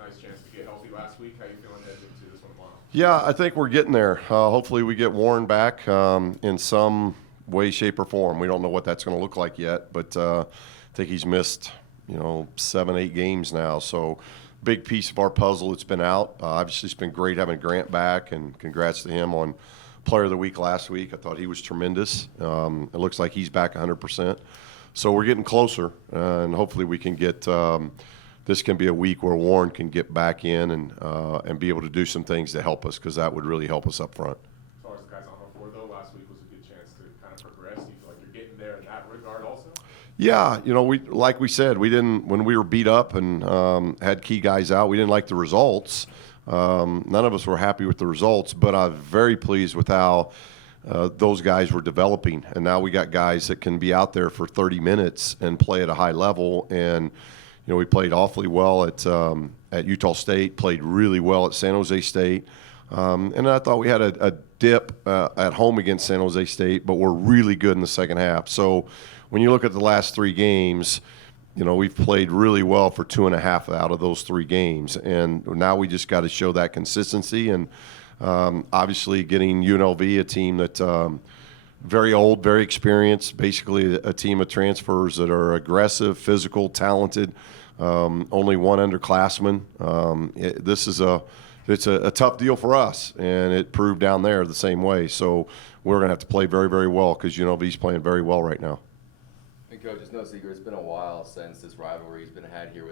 nice chance to get healthy last week. How you feeling heading into this one tomorrow? Yeah, I think we're getting there. Hopefully we get Warren back in some way, shape, or form. We don't know what that's going to look like yet, but I think he's missed, 7, 8 games now. So big piece of our puzzle that's been out. Obviously, it's been great having Grant back, and congrats to him on Player of the Week last week. I thought he was tremendous. It looks like he's back 100%. So we're getting closer, and hopefully we can get this can be a week where Warren can get back in and be able to do some things to help us, because that would really help us up front. As far as the guys on the floor, though, last week was a good chance to kind of progress. Do you feel like you're getting there in that regard also? Yeah, like we said, we didn't, when we were beat up and had key guys out, we didn't like the results. None of us were happy with the results, but I'm very pleased with how those guys were developing. And now we got guys that can be out there for 30 minutes and play at a high level. And we played awfully well at Utah State, played really well at San Jose State. And I thought we had a dip at home against San Jose State, but we're really good in the second half. So when you look at the last 3 games, we've played really well for 2.5 out of those 3 games. And now we just got to show that consistency. And obviously getting UNLV, a team that very old, very experienced, basically a team of transfers that are aggressive, physical, talented, only one underclassman. It's a tough deal for us, and it proved down there the same way. So we're going to have to play very, very well, because UNLV's playing very well right now. And Coach, it's no secret, it's been a while since this rivalry has been had here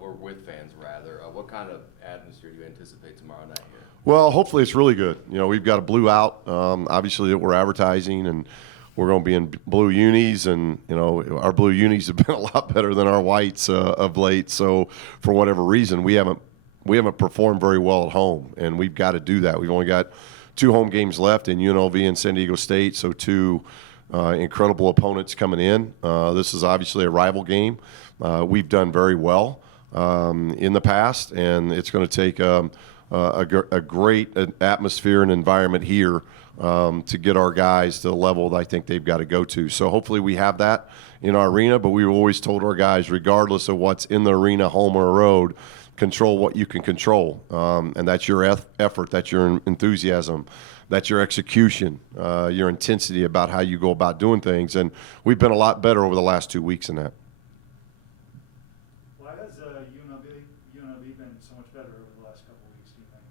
or with fans rather. What kind of atmosphere do you anticipate tomorrow night here? Well, hopefully it's really good. We've got a blue out, obviously, that we're advertising, and we're going to be in blue unis, and our blue unis have been a lot better than our whites of late. So for whatever reason, we haven't performed very well at home, and we've got to do that. We've only got 2 home games left in UNLV and San Diego State, so 2 incredible opponents coming in. This is obviously a rival game. We've done very well in the past, and it's going to take a great atmosphere and environment here to get our guys to the level that I think they've got to go to. So hopefully we have that in our arena, but we've always told our guys, regardless of what's in the arena, home or road, control what you can control. And that's your effort, that's your enthusiasm, that's your execution, your intensity about how you go about doing things. And we've been a lot better over the last 2 weeks in that. Why has UNLV been so much better over the last couple of weeks, do you think?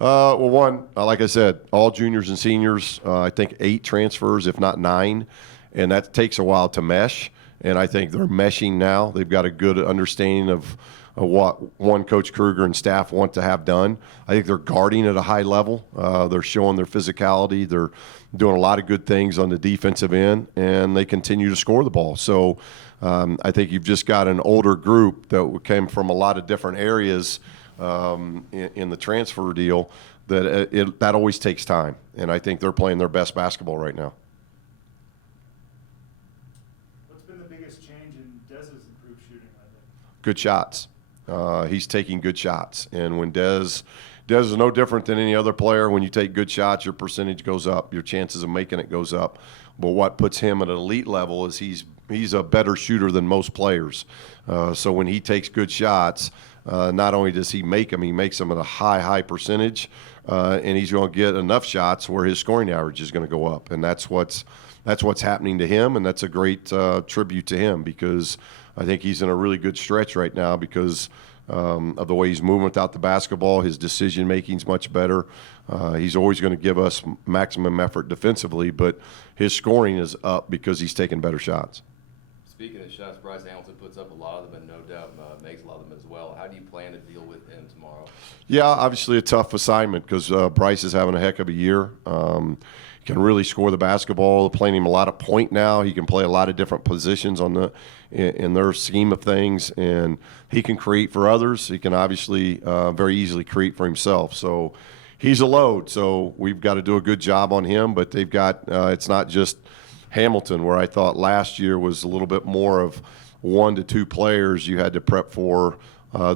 Well, one, like I said, all juniors and seniors, I think 8 transfers, if not 9, and that takes a while to mesh. And I think they're meshing now. They've got a good understanding of what Coach Kruger and staff want to have done. I think they're guarding at a high level. They're showing their physicality. They're doing a lot of good things on the defensive end, and they continue to score the ball. So I think you've just got an older group that came from a lot of different areas in the transfer deal that always takes time. And I think they're playing their best basketball right now. What's been the biggest change in Dez's improved shooting lately? Good shots. He's taking good shots. And when Dez is no different than any other player. When you take good shots, your percentage goes up. Your chances of making it goes up. But what puts him at an elite level is he's a better shooter than most players. So when he takes good shots, not only does he make them, he makes them at a high percentage. And he's going to get enough shots where his scoring average is going to go up. And that's what's happening to him, and that's a great tribute to him, because I think he's in a really good stretch right now because of the way he's moving without the basketball. His decision-making's much better. He's always going to give us maximum effort defensively, but his scoring is up because he's taking better shots. Speaking of shots, Bryce Hamilton puts up a lot of them and no doubt makes a lot of them as well. How do you plan to deal with him tomorrow? Yeah, obviously a tough assignment because Bryce is having a heck of a year. He can really score the basketball. They're playing him a lot of point now. He can play a lot of different positions in their scheme of things, and he can create for others. He can obviously very easily create for himself. So he's a load. So we've got to do a good job on him, but they've got it's not just Hamilton, where I thought last year was a little bit more of 1 to 2 players you had to prep for.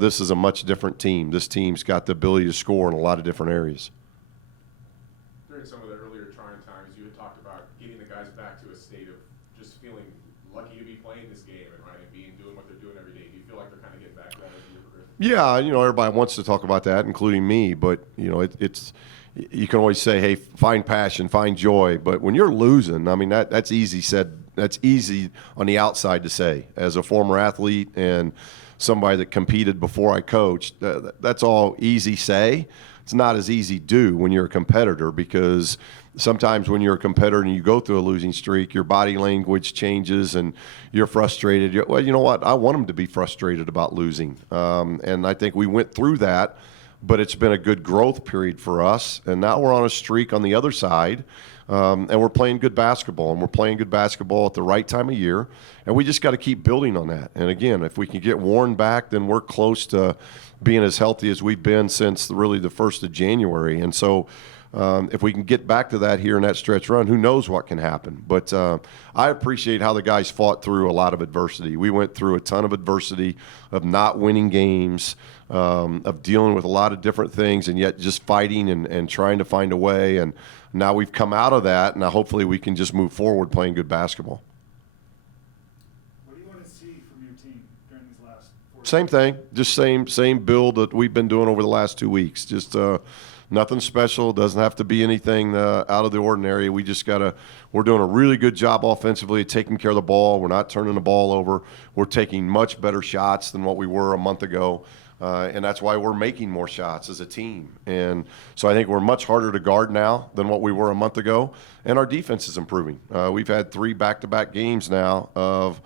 This is a much different team. This team's got the ability to score in a lot of different areas. During some of the earlier trying times, you had talked about getting the guys back to a state of just feeling lucky to be playing this game and doing what they're doing every day. Do you feel like they're kind of getting back to that as the year progresses? Yeah, everybody wants to talk about that, including me. But it's you can always say, "Hey, find passion, find joy." But when you're losing, I mean, that's easy said. That's easy on the outside to say. As a former athlete and somebody that competed before I coached, that's all easy say. It's not as easy do when you're a competitor, because sometimes when you're a competitor and you go through a losing streak, your body language changes and you're frustrated. Well, you know what? I want them to be frustrated about losing. And I think we went through that, but it's been a good growth period for us. And now we're on a streak on the other side, and we're playing good basketball. And we're playing good basketball at the right time of year. And we just got to keep building on that. And again, if we can get Warren back, then we're close to being as healthy as we've been since really the 1st of January. And so if we can get back to that here in that stretch run, who knows what can happen. But I appreciate how the guys fought through a lot of adversity. We went through a ton of adversity of not winning games, of dealing with a lot of different things, and yet just fighting and trying to find a way. And now we've come out of that, and now hopefully we can just move forward playing good basketball. What do you want to see from your team during these last 4 days? Same thing, just same build that we've been doing over the last 2 weeks. Just nothing special. Doesn't have to be anything out of the ordinary. We just we're doing a really good job offensively at taking care of the ball. We're not turning the ball over. We're taking much better shots than what we were a month ago. And that's why we're making more shots as a team. And so I think we're much harder to guard now than what we were a month ago. And our defense is improving. We've had 3 back-to-back games now of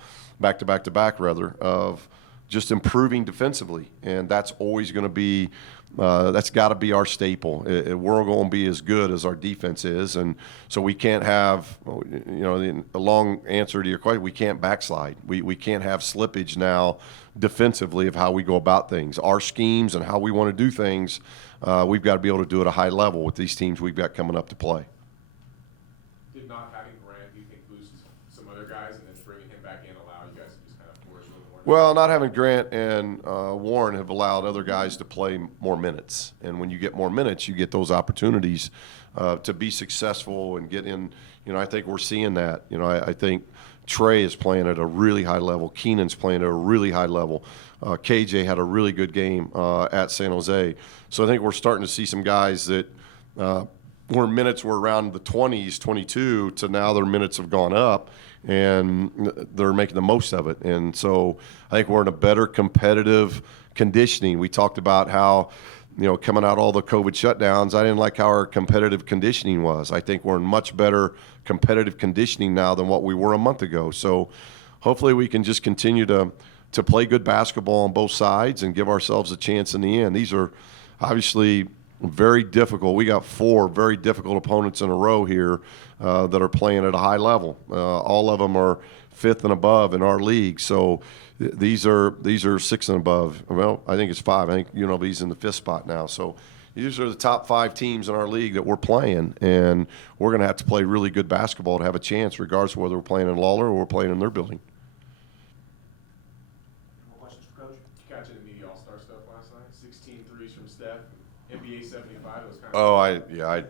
just improving defensively. And that's always going to be that's got to be our staple. We're going to be as good as our defense is. And so we can't have, a long answer to your question, we can't backslide. We can't have slippage now defensively of how we go about things. Our schemes and how we want to do things, we've got to be able to do at a high level with these teams we've got coming up to play. Did not having Grant, do you think, boost some other guys, and then bringing him back in allow you guys to just kind of force a little more? Well, not having Grant and Warren have allowed other guys to play more minutes. And when you get more minutes, you get those opportunities to be successful and get in. I think we're seeing that. I think Trey is playing at a really high level. Keenan's playing at a really high level. KJ had a really good game at San Jose. So I think we're starting to see some guys that where minutes were around the 20s, 22, to now their minutes have gone up, and they're making the most of it. And so I think we're in a better competitive conditioning. We talked about how, coming out all the COVID shutdowns, I didn't like how our competitive conditioning was. I think we're in much better competitive conditioning now than what we were a month ago. So hopefully we can just continue to play good basketball on both sides and give ourselves a chance in the end. These are obviously very difficult. We got 4 very difficult opponents in a row here that are playing at a high level. All of them are 5th and above in our league. So these are 6 and above. Well, I think it's 5. I think UNLV's in the 5th spot now. So these are the top 5 teams in our league that we're playing, and we're going to have to play really good basketball to have a chance, regardless of whether we're playing in Lawler or we're playing in their building. More questions for Coach? Did you catch any media all-star stuff last night? 16 threes from Steph, NBA 75. It was kind of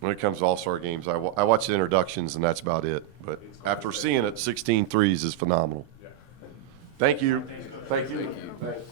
When it comes to all-star games, I watch the introductions, and that's about it. But after seeing it, 16 threes is phenomenal. Yeah. Thank you. Thank you. Thank you. Thank you.